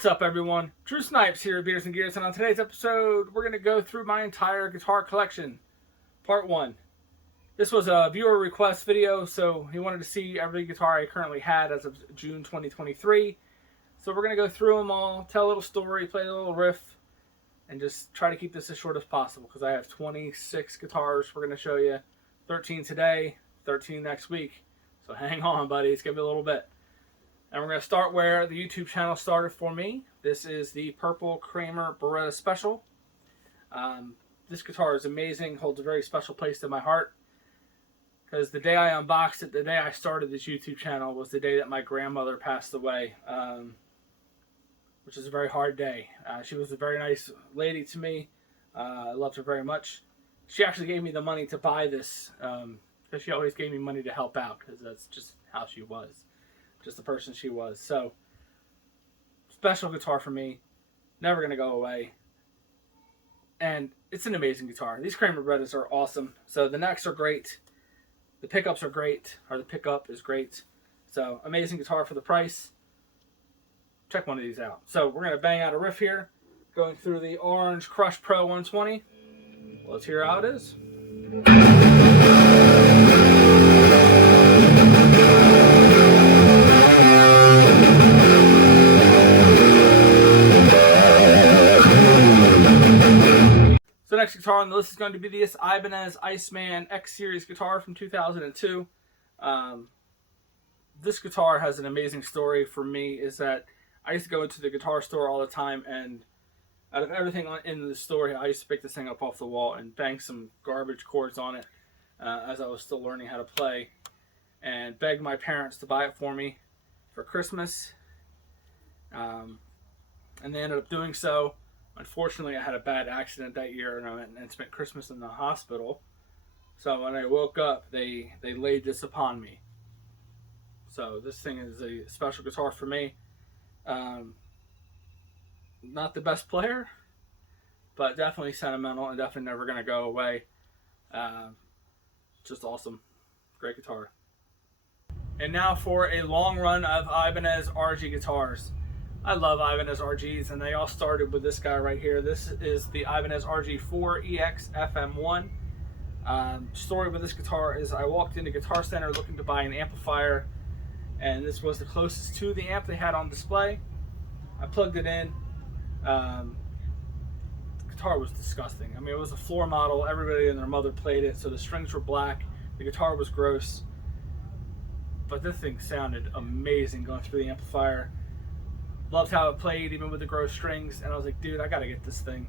What's up, everyone? Drew Snipes here at Beers and Gears, and on today's episode, we're going to go through my entire guitar collection. Part 1. This was a viewer request video, so he wanted to see every guitar I currently had as of June 2023. So we're going to go through them all, tell a little story, play a little riff, and just try to keep this as short as possible, because I have 26 guitars we're going to show you. 13 today, 13 next week. So hang on, buddy. It's going to be a little bit. And we're going to start where the YouTube channel started for me. This is the purple Kramer Beretta Special. This guitar is amazing, holds a very special place in my heart. Because the day I unboxed it, the day I started this YouTube channel, was the day that my grandmother passed away. Which is a very hard day. She was a very nice lady to me. I loved her very much. She actually gave me the money to buy this. Because she always gave me money to help out. Because that's just how she was. Just the person she was. So, special guitar for me. Never going to go away. And it's an amazing guitar. These Kramer Berettas are awesome. So the necks are great. The pickups are great. Or the pickup is great. So, amazing guitar for the price. Check one of these out. So, we're going to bang out a riff here. Going through the Orange Crush Pro 120. Let's hear how it is. So next guitar on the list is going to be this Ibanez Iceman X Series guitar from 2002. This guitar has an amazing story for me. Is that I used to go into the guitar store all the time, and out of everything in the store, I used to pick this thing up off the wall and bang some garbage chords on it as I was still learning how to play, and beg my parents to buy it for me for Christmas. And they ended up doing so. Unfortunately, I had a bad accident that year, and I went and spent Christmas in the hospital. So when I woke up, they laid this upon me. So this thing is a special guitar for me. Not the best player, but definitely sentimental and definitely never going to go away. Just awesome. Great guitar. And now for a long run of Ibanez RG Guitars. I love Ibanez RGs, and they all started with this guy right here. This is the Ibanez RG4EX FM1. Story with this guitar is I walked into Guitar Center looking to buy an amplifier, and this was the closest to the amp they had on display. I plugged it in. The guitar was disgusting. I mean, it was a floor model. Everybody and their mother played it, so the strings were black. The guitar was gross. But this thing sounded amazing going through the amplifier. Loved how it played, even with the gross strings. And I was like, dude, I gotta get this thing.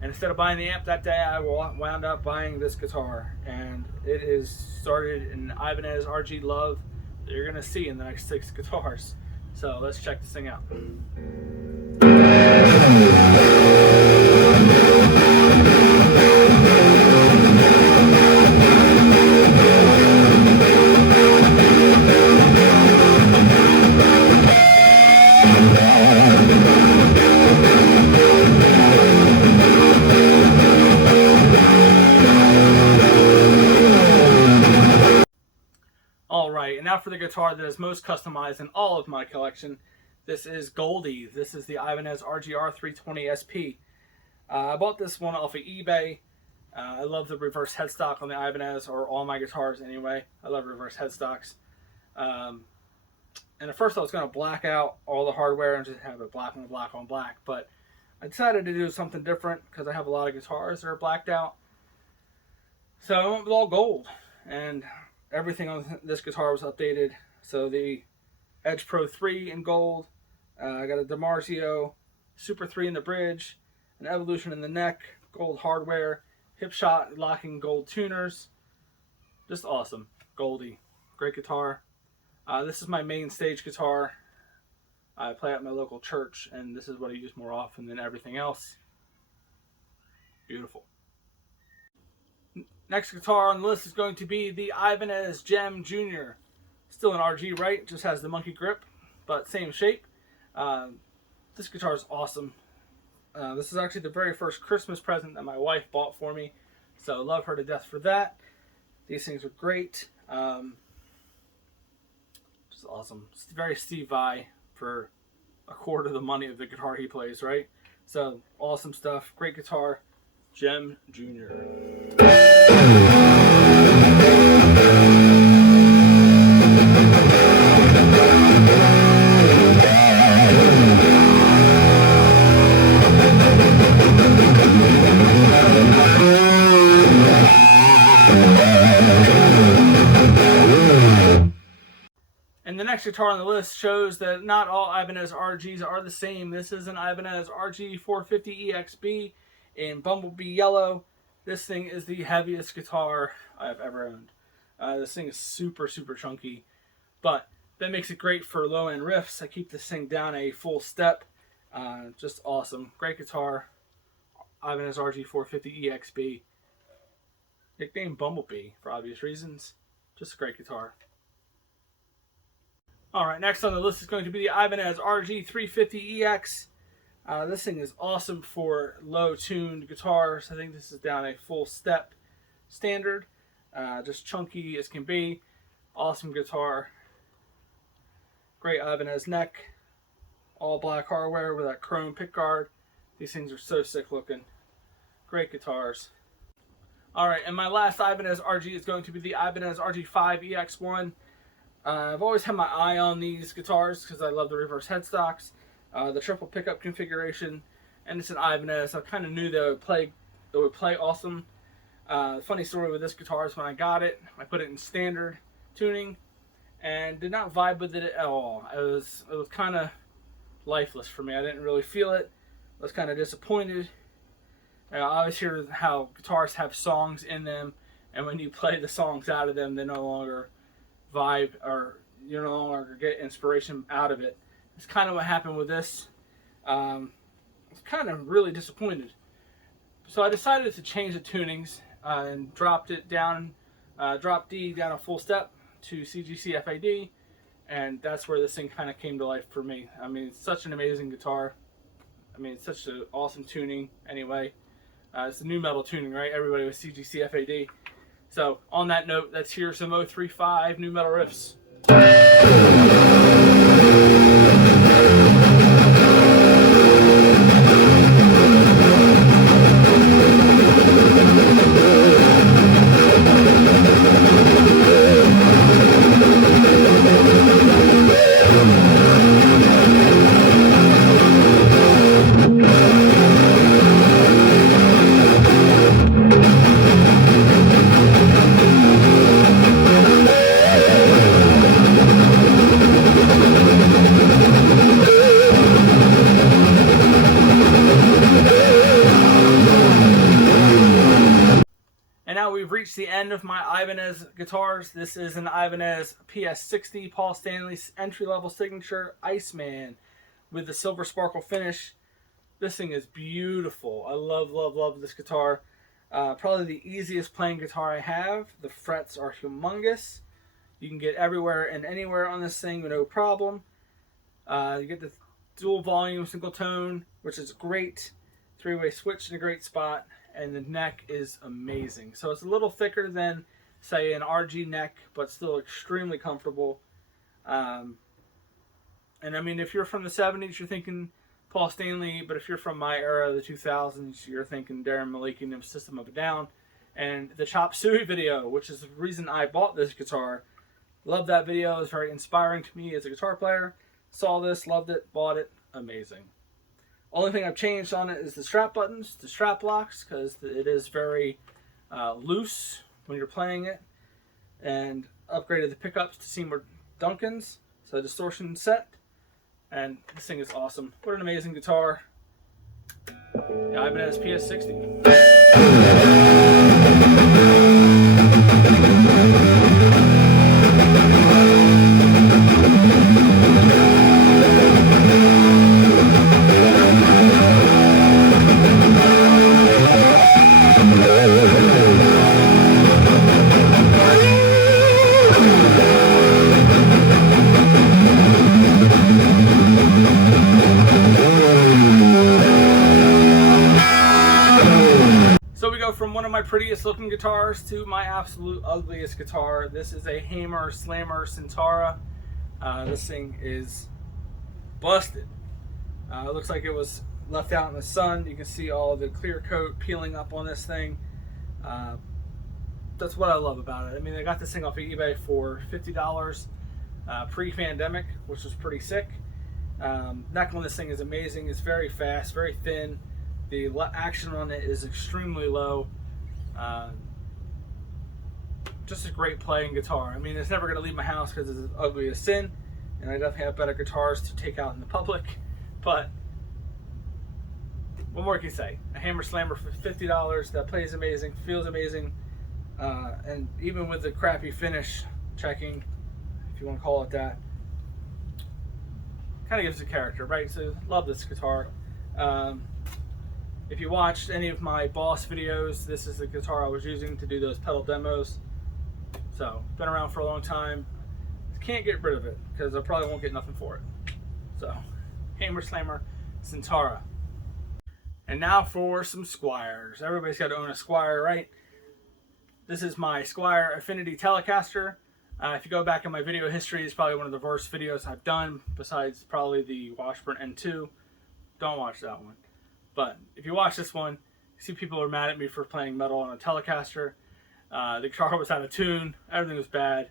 And instead of buying the amp that day, I wound up buying this guitar. And it is started an Ibanez RG love that you're gonna see in the next 6 guitars. So let's check this thing out. Alright, and now for the guitar that is most customized in all of my collection. This is Goldie. This is the Ibanez RGR320SP. I bought this one off of eBay. I love the reverse headstock on the Ibanez, or all my guitars anyway. I love reverse headstocks. And at first I was going to black out all the hardware and just have it black on black on black. But I decided to do something different because I have a lot of guitars that are blacked out. So I went with all gold. And everything on this guitar was updated. So the Edge Pro 3 in gold. I got a DiMarzio Super 3 in the bridge. An Evolution in the neck. Gold hardware. Hip shot locking gold tuners. Just awesome. Goldie. Great guitar. This is my main stage guitar. I play at my local church, and this is what I use more often than everything else. Beautiful. Next guitar on the list is going to be the Ibanez Gem Jr. Still an RG, right? Just has the monkey grip, but same shape. This guitar is awesome. This is actually the very first Christmas present that my wife bought for me, so love her to death for that. These things are great. Just awesome. It's very Steve Vai for a quarter of the money of the guitar he plays, right? So awesome stuff, great guitar, Gem Jr. And the next guitar on the list shows that not all Ibanez RGs are the same. This is an Ibanez RG450EXB in Bumblebee Yellow. This thing is the heaviest guitar I've ever owned. This thing is super, super chunky, but that makes it great for low-end riffs. I keep this thing down a full step. Just awesome. Great guitar. Ibanez RG450EXB. Nicknamed Bumblebee for obvious reasons. Just a great guitar. Alright, next on the list is going to be the Ibanez RG320SP. This thing is awesome for low-tuned guitars. I think this is down a full step standard. Just chunky as can be. Awesome guitar. Great Ibanez neck. All black hardware with that chrome pickguard. These things are so sick looking. Great guitars. Alright, and my last Ibanez RG is going to be the Ibanez RG5EX1. I've always had my eye on these guitars because I love the reverse headstocks, the triple pickup configuration, and it's an Ibanez. I kind of knew that it would play awesome. Funny story with this guitar is when I got it, I put it in standard tuning and did not vibe with it at all. It was kind of lifeless for me. I didn't really feel it. I was kind of disappointed. I always hear how guitars have songs in them, and when you play the songs out of them, they no longer vibe, or you no longer get inspiration out of it. It's kind of what happened with this. I was kind of really disappointed. So I decided to change the tunings and dropped it down, dropped D down a full step to CGC FAD, and that's where this thing kind of came to life for me. I mean, it's such an amazing guitar. I mean, it's such an awesome tuning anyway. It's the new metal tuning, right? Everybody with CGC FAD. So, on that note, let's hear some 035 new metal riffs. We've reached the end of my Ibanez guitars. This is an Ibanez PS60 Paul Stanley's entry-level signature Iceman with the silver sparkle finish. This thing is beautiful. I love, love, love this guitar. Probably the easiest playing guitar I have. The frets are humongous. You can get everywhere and anywhere on this thing with no problem. You get the dual volume single tone, which is great. Three-way switch in a great spot. And the neck is amazing. So it's a little thicker than, say, an RG neck, but still extremely comfortable. And I mean, if you're from the 70s, you're thinking Paul Stanley, but if you're from my era, the 2000s, you're thinking Darren Malikian of System of a Down. And the Chop Suey video, which is the reason I bought this guitar. Love that video. It was very inspiring to me as a guitar player. Saw this, loved it, bought it. Amazing. Only thing I've changed on it is the strap buttons, the strap locks, because it is very loose when you're playing it. And upgraded the pickups to Seymour Duncan's, so distortion set. And this thing is awesome. What an amazing guitar. The Ibanez PS60. From one of my prettiest looking guitars to my absolute ugliest guitar. This is a Hammer Slammer Centura. This thing is busted. It looks like it was left out in the sun. You can see all the clear coat peeling up on this thing. That's what I love about it. I mean, I got this thing off of eBay for $50 pre-pandemic, which was pretty sick. Neck on this thing is amazing. It's very fast, very thin. The action on it is extremely low. Just a great playing guitar. I mean, it's never going to leave my house because it's ugly as sin, and I definitely have better guitars to take out in the public. But what more can you say? A hammer slammer for $50 that plays amazing, feels amazing, and even with the crappy finish checking, if you want to call it that, kind of gives it character, right? So love this guitar. If you watched any of my Boss videos, this is the guitar I was using to do those pedal demos. So been around for a long time. Can't get rid of it because I probably won't get nothing for it. So hammer slammer Centura. And now for some Squiers. Everybody's got to own a Squier, right? This is my Squier Affinity Telecaster. If you go back in my video history, it's probably one of the worst videos I've done, besides probably the Washburn N2. Don't watch that one. But if you watch this one, you see people are mad at me for playing metal on a Telecaster. The guitar was out of tune. Everything was bad.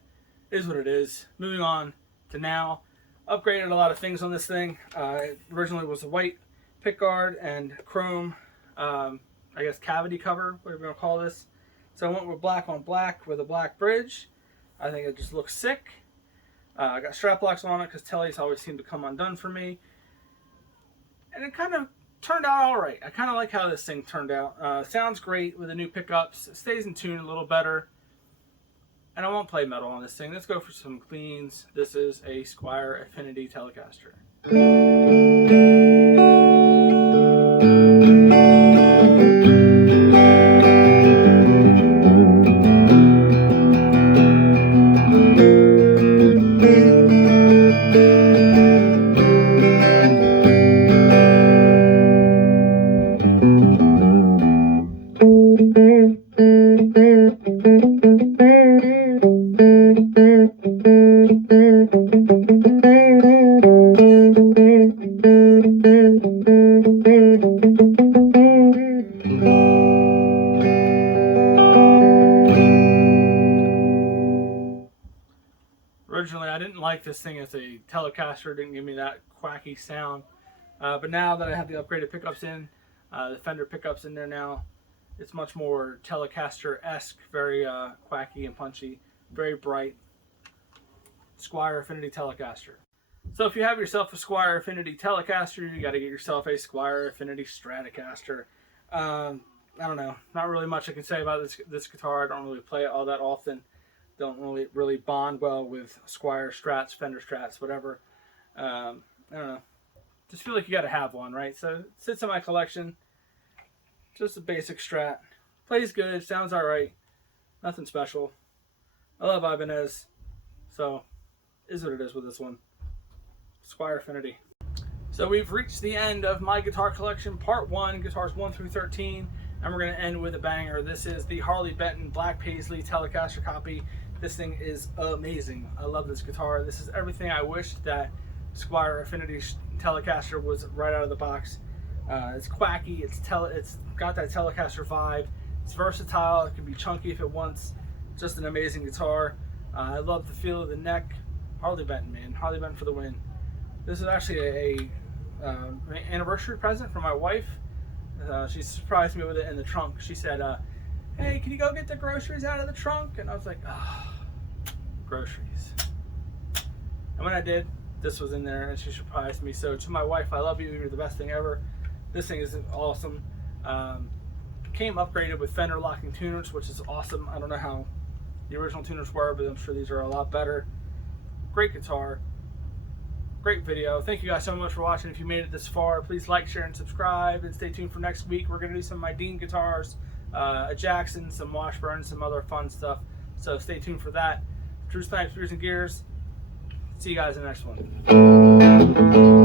It is what it is. Moving on to now. Upgraded a lot of things on this thing. It originally was a white pickguard and chrome, I guess cavity cover, whatever you want to call this. So I went with black on black with a black bridge. I think it just looks sick. I got strap locks on it because tellies always seem to come undone for me. And it kind of turned out alright. I kind of like how this thing turned out. Sounds great with the new pickups. It stays in tune a little better. And I won't play metal on this thing. Let's go for some cleans. This is a Squier Affinity Telecaster. Originally, I didn't like this thing as a Telecaster. It didn't give me that quacky sound. But now that I have the upgraded pickups in, the Fender pickups in there now, it's much more Telecaster-esque, very quacky and punchy, very bright. Squier Affinity Telecaster. So if you have yourself a Squier Affinity Telecaster, you got to get yourself a Squier Affinity Stratocaster. I don't know, not really much I can say about this guitar. I don't really play it all that often. Don't really bond well with Squier Strats, Fender Strats, whatever. I don't know. Just feel like you got to have one, right? So it sits in my collection. Just a basic Strat. Plays good, sounds alright. Nothing special. I love Ibanez. So, is what it is with this one. Squier Affinity. So we've reached the end of my guitar collection, part 1, guitars 1 through 13. And we're going to end with a banger. This is the Harley Benton Black Paisley Telecaster copy. This thing is amazing. I love this guitar. This is everything I wish that Squier Affinity Telecaster was right out of the box. It's quacky, it's got that Telecaster vibe. It's versatile, it can be chunky if it wants. Just an amazing guitar. I love the feel of the neck. Harley Benton, man. Harley Benton for the win. This is actually an anniversary present from my wife. She surprised me with it in the trunk. She said, hey, can you go get the groceries out of the trunk? And I was like, oh, groceries. And when I did, this was in there and she surprised me. So to my wife, I love you. You're the best thing ever. This thing is awesome. Came upgraded with Fender locking tuners, which is awesome. I don't know how the original tuners were, but I'm sure these are a lot better. Great guitar. Great video. Thank you guys so much for watching. If you made it this far, please like, share, and subscribe. And stay tuned for next week. We're going to do some of my Dean guitars, a Jackson, some Washburn, some other fun stuff. So stay tuned for that. Drew Snipes, Beers and Gears. See you guys in the next one.